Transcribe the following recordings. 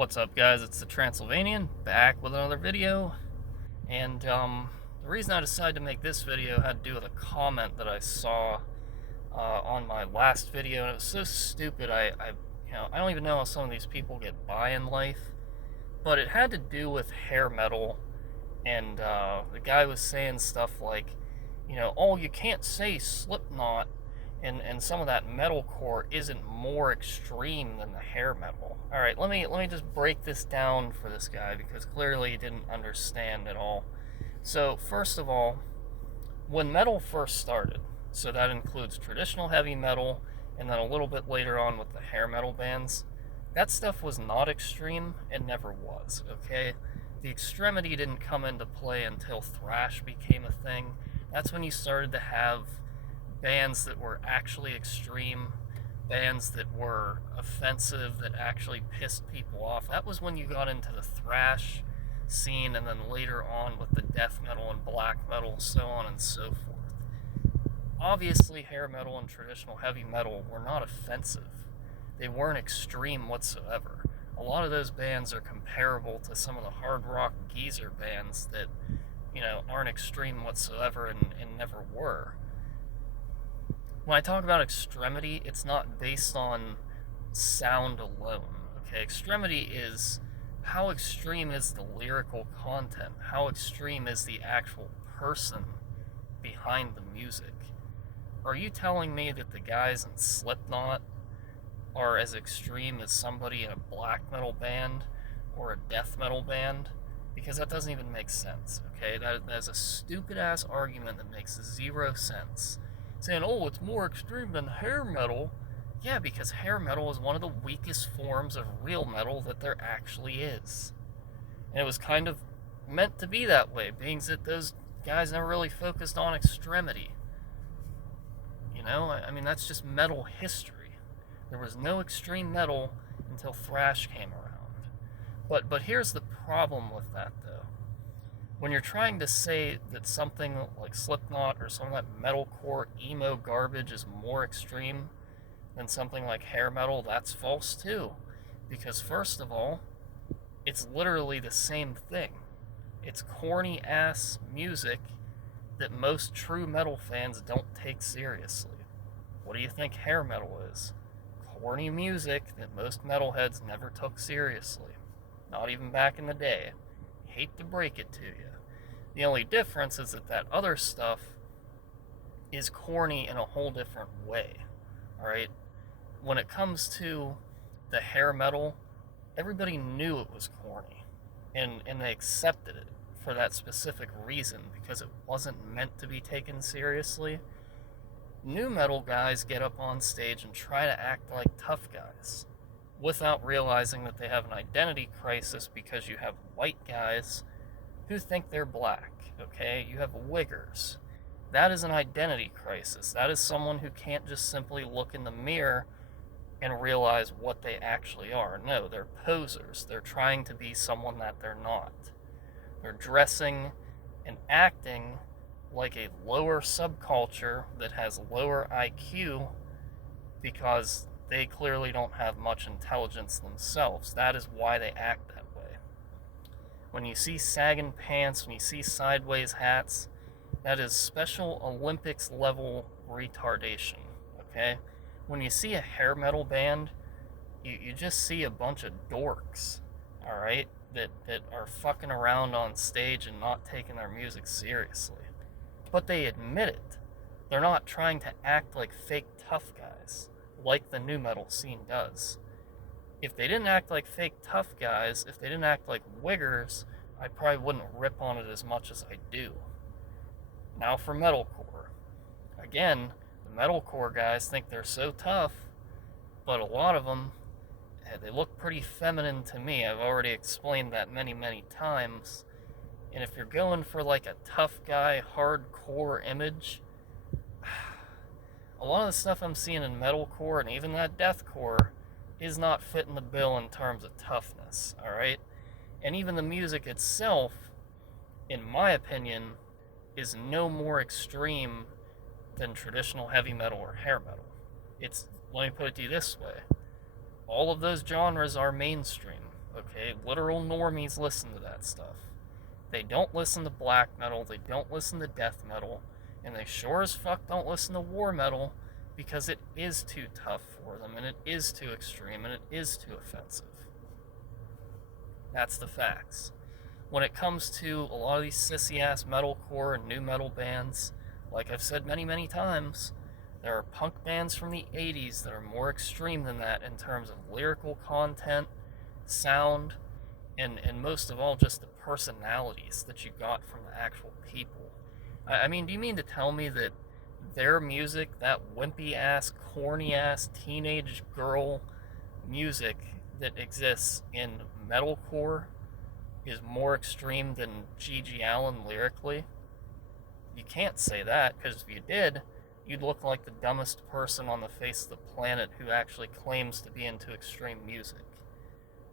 What's up, guys? It's the Transylvanian, back with another video. And the reason I decided to make this video had to do with a comment that I saw on my last video, and it was so stupid. I don't even know how some of these people get by in life, but it had to do with hair metal. And the guy was saying stuff like, oh, you can't say Slipknot and some of that metalcore isn't more extreme than the hair metal. All right, let me just break this down for this guy because clearly he didn't understand at all. So first of all, when metal first started, so that includes traditional heavy metal and then a little bit later on with the hair metal bands, that stuff was not extreme and never was, okay? The extremity didn't come into play until thrash became a thing. That's when you started to have bands that were actually extreme, bands that were offensive, that actually pissed people off. That was when you got into the thrash scene, and then later on with the death metal and black metal, so on and so forth. Obviously, hair metal and traditional heavy metal were not offensive. They weren't extreme whatsoever. A lot of those bands are comparable to some of the hard rock geezer bands that, aren't extreme whatsoever and never were. When I talk about extremity, it's not based on sound alone, okay? Extremity is how extreme is the lyrical content, how extreme is the actual person behind the music. Are you telling me that the guys in Slipknot are as extreme as somebody in a black metal band or a death metal band? Because that doesn't even make sense, okay? That is a stupid-ass argument that makes zero sense. Saying, oh, it's more extreme than hair metal. Yeah, because hair metal is one of the weakest forms of real metal that there actually is. And it was kind of meant to be that way, being that those guys never really focused on extremity. I mean, that's just metal history. There was no extreme metal until thrash came around. But here's the problem with that, though. When you're trying to say that something like Slipknot or some of that metalcore emo garbage is more extreme than something like hair metal, that's false too. Because first of all, it's literally the same thing. It's corny ass music that most true metal fans don't take seriously. What do you think hair metal is? Corny music that most metalheads never took seriously. Not even back in the day. Hate to break it to you. The only difference is that other stuff is corny in a whole different way, alright? When it comes to the hair metal, everybody knew it was corny, and they accepted it for that specific reason, because it wasn't meant to be taken seriously. New metal guys get up on stage and try to act like tough guys, without realizing that they have an identity crisis because you have white guys who think they're black, okay? You have wiggers. That is an identity crisis. That is someone who can't just simply look in the mirror and realize what they actually are. No, they're posers. They're trying to be someone that they're not. They're dressing and acting like a lower subculture that has lower IQ because they clearly don't have much intelligence themselves. That is why they act that way. When you see sagging pants, when you see sideways hats, that is Special Olympics level retardation, okay? When you see a hair metal band, you just see a bunch of dorks, alright, that are fucking around on stage and not taking their music seriously. But they admit it. They're not trying to act like fake tough guys, like the new metal scene does. If they didn't act like fake tough guys, if they didn't act like wiggers, I probably wouldn't rip on it as much as I do. Now for metalcore. Again, the metalcore guys think they're so tough, but a lot of them, they look pretty feminine to me. I've already explained that many, many times. And if you're going for like a tough guy, hardcore image, a lot of the stuff I'm seeing in metalcore and even that deathcore is not fitting the bill in terms of toughness, alright? And even the music itself, in my opinion, is no more extreme than traditional heavy metal or hair metal. Let me put it to you this way. All of those genres are mainstream. okay? Literal normies listen to that stuff. They don't listen to black metal, they don't listen to death metal, and they sure as fuck don't listen to war metal because it is too tough for them, and it is too extreme, and it is too offensive. That's the facts. When it comes to a lot of these sissy-ass metalcore and new metal bands, like I've said many, many times, there are punk bands from the 80s that are more extreme than that in terms of lyrical content, sound, and most of all, just the personalities that you got from the actual people. I mean, do you mean to tell me that their music, that wimpy-ass, corny-ass, teenage girl music that exists in metalcore is more extreme than Gigi Allen lyrically? You can't say that, because if you did, you'd look like the dumbest person on the face of the planet who actually claims to be into extreme music.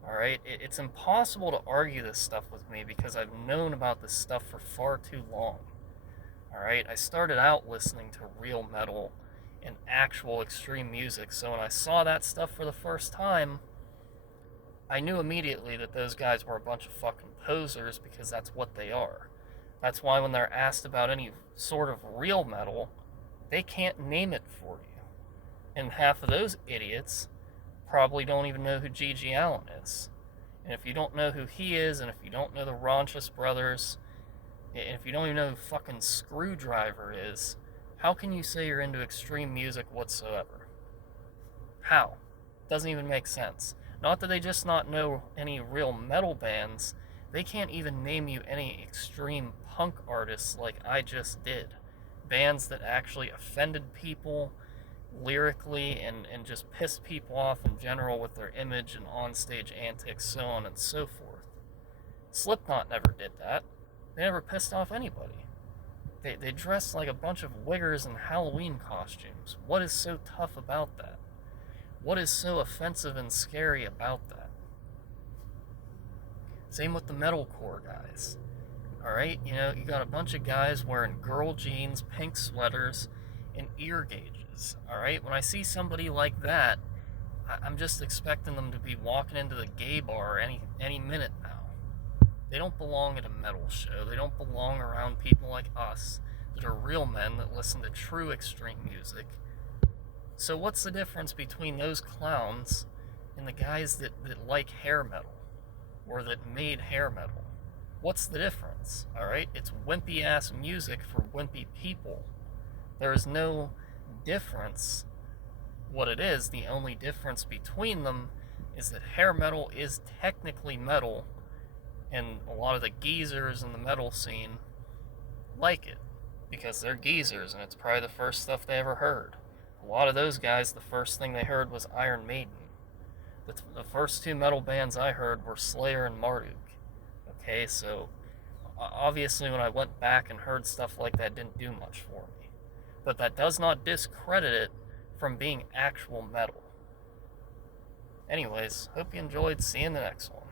Alright? It's impossible to argue this stuff with me because I've known about this stuff for far too long. Alright? I started out listening to real metal and actual extreme music, so when I saw that stuff for the first time, I knew immediately that those guys were a bunch of fucking posers, because that's what they are. That's why when they're asked about any sort of real metal, they can't name it for you. And half of those idiots probably don't even know who Gigi Allen is. And if you don't know who he is, and if you don't know the Ronchus brothers, and if you don't even know who fucking Screwdriver is, how can you say you're into extreme music whatsoever? How? Doesn't even make sense. Not that they just not know any real metal bands, they can't even name you any extreme punk artists like I just did. Bands that actually offended people lyrically and just pissed people off in general with their image and onstage antics, so on and so forth. Slipknot never did that. They never pissed off anybody. They dressed like a bunch of wiggers in Halloween costumes. What is so tough about that? What is so offensive and scary about that? Same with the metalcore guys. Alright, you know, you got a bunch of guys wearing girl jeans, pink sweaters, and ear gauges. Alright, when I see somebody like that, I'm just expecting them to be walking into the gay bar any minute now. They don't belong at a metal show. They don't belong around people like us that are real men that listen to true extreme music. So what's the difference between those clowns and the guys that like hair metal, or that made hair metal? What's the difference? Alright, it's wimpy ass music for wimpy people. There is no difference. What it is, the only difference between them is that hair metal is technically metal, and a lot of the geezers in the metal scene like it because they're geezers and it's probably the first stuff they ever heard. A lot of those guys, the first thing they heard was Iron Maiden. The first two metal bands I heard were Slayer and Marduk. Okay, so obviously when I went back and heard stuff like that, it didn't do much for me. But that does not discredit it from being actual metal. Anyways, hope you enjoyed. See you in the next one.